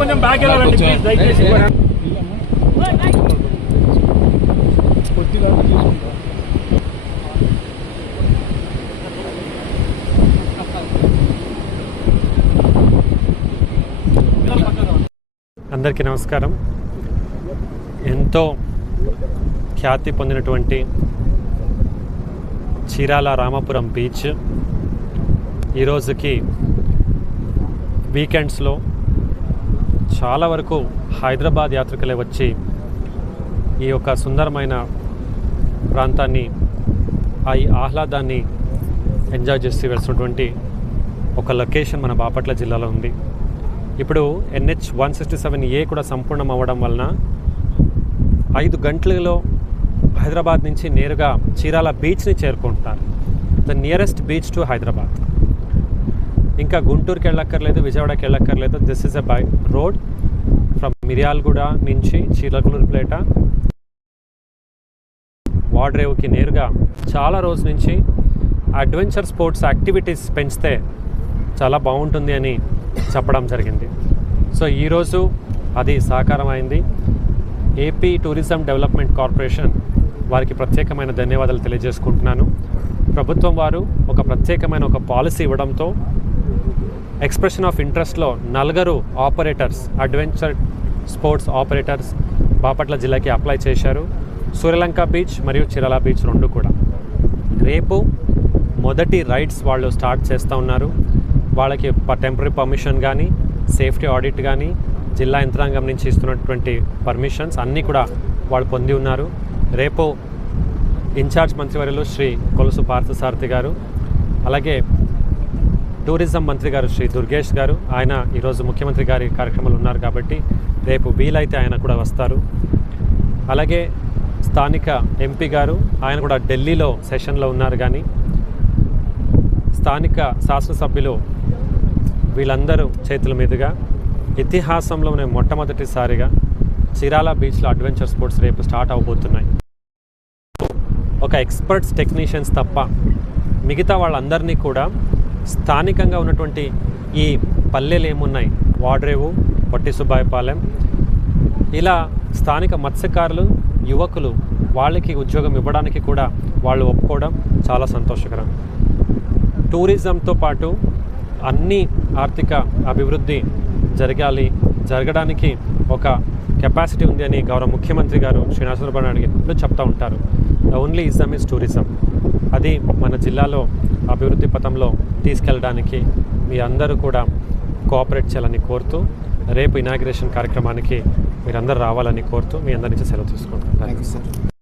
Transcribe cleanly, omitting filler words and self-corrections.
కొంచెం బ్యాక్ వెళ్ళాలండి ప్లీజ్ దయచేసి. అందరికీ నమస్కారం. ఎంతో ఖ్యాతి పొందినటువంటి చీరాల రామాపురం బీచ్ ఈరోజుకి వీకెండ్స్లో చాలా వరకు హైదరాబాద్ యాత్రికులే వచ్చి ఈ యొక్క సుందరమైన ప్రాంతాన్ని ఈ ఆహ్లాదాన్ని ఎంజాయ్ చేసి వెళ్తున్నటువంటి ఒక లొకేషన్ మన బాపట్ల జిల్లాలో ఉంది. ఇప్పుడు NH 167A కూడా సంపూర్ణం అవ్వడం వలన 5 గంటలలో హైదరాబాద్ నుంచి నేరుగా చీరాల బీచ్ని చేరుకుంటున్నారు. The nearest beach to Hyderabad. ఇంకా గుంటూరుకి వెళ్ళక్కర్లేదు, విజయవాడకి వెళ్ళక్కర్లేదు. This is a by road from Miryalaguda నుంచి చీలకలూరుపేట వాడ్రేవుకి నేరుగా చాలా రోజు నుంచి అడ్వెంచర్ స్పోర్ట్స్ యాక్టివిటీస్ పెంచితే చాలా బాగుంటుంది అని చెప్పడం జరిగింది. సో ఈరోజు అది సాకారం అయింది. ఏపీ టూరిజం డెవలప్మెంట్ కార్పొరేషన్ వారికి ప్రత్యేకమైన ధన్యవాదాలు తెలియజేసుకుంటున్నాను. ప్రభుత్వం వారు ఒక ప్రత్యేకమైన ఒక పాలసీ ఇవ్వడంతో ఎక్స్ప్రెషన్ ఆఫ్ ఇంట్రెస్ట్లో 4 operators, adventure sports operators Bapatla జిల్లాకి అప్లై చేశారు. సూర్యలంక బీచ్ మరియు చీరాల బీచ్ 2 కూడా రేపు మొదటి రైడ్స్ వాళ్ళు స్టార్ట్ చేస్తూ ఉన్నారు. వాళ్ళకి టెంపరీ పర్మిషన్ కానీ, సేఫ్టీ ఆడిట్ కానీ, జిల్లా యంత్రాంగం నుంచి ఇస్తున్నటువంటి పర్మిషన్స్ అన్నీ కూడా వాళ్ళు పొంది ఉన్నారు. రేపు ఇన్ఛార్జ్ మంత్రివర్యులు శ్రీ కొలుసు పార్థసారథి గారు, అలాగే టూరిజం మంత్రి గారు శ్రీ దుర్గేష్ గారు, ఆయన ఈరోజు ముఖ్యమంత్రి గారి కార్యక్రమాలు ఉన్నారు కాబట్టి రేపు వీలైతే ఆయన కూడా వస్తారు. అలాగే స్థానిక ఎంపీ గారు, ఆయన కూడా ఢిల్లీలో సెషన్లో ఉన్నారు. కానీ స్థానిక శాసనసభ్యులు వీళ్ళందరూ చేతుల మీదుగా ఇతిహాసంలోనే మొట్టమొదటిసారిగా చీరాల బీచ్లో అడ్వెంచర్ స్పోర్ట్స్ రేపు స్టార్ట్ అవబోతున్నాయి. ఒక ఎక్స్పర్ట్స్ టెక్నీషియన్స్ తప్ప మిగతా వాళ్ళందరినీ కూడా స్థానికంగా ఉన్నటువంటి ఈ పల్లెలు ఏమున్నాయి, వాడ్రేవు, పొట్టి సుబ్బాయపాలెం, ఇలా స్థానిక మత్స్యకారులు, యువకులు, వాళ్ళకి ఉద్యోగం ఇవ్వడానికి కూడా వాళ్ళు ఒప్పుకోవడం చాలా సంతోషకరం. టూరిజంతో పాటు అన్ని ఆర్థిక అభివృద్ధి జరగడానికి ఒక కెపాసిటీ ఉంది అని గౌరవ ముఖ్యమంత్రి గారు శ్రీ చంద్రబాబు నాయుడు ఎప్పుడు చెప్తూ ఉంటారు. Only ism is tourism. అది మన జిల్లాలో అభివృద్ధి పథంలో తీసుకెళ్ళడానికి మీ అందరూ కూడా కోఆపరేట్ చేయాలని కోరుతూ, రేపు ఇనాగ్రేషన్ కార్యక్రమానికి మీరందరూ రావాలని కోరుతూ మీ అందరి నుంచి సెలవు తీసుకుంటాను. Thank you sir.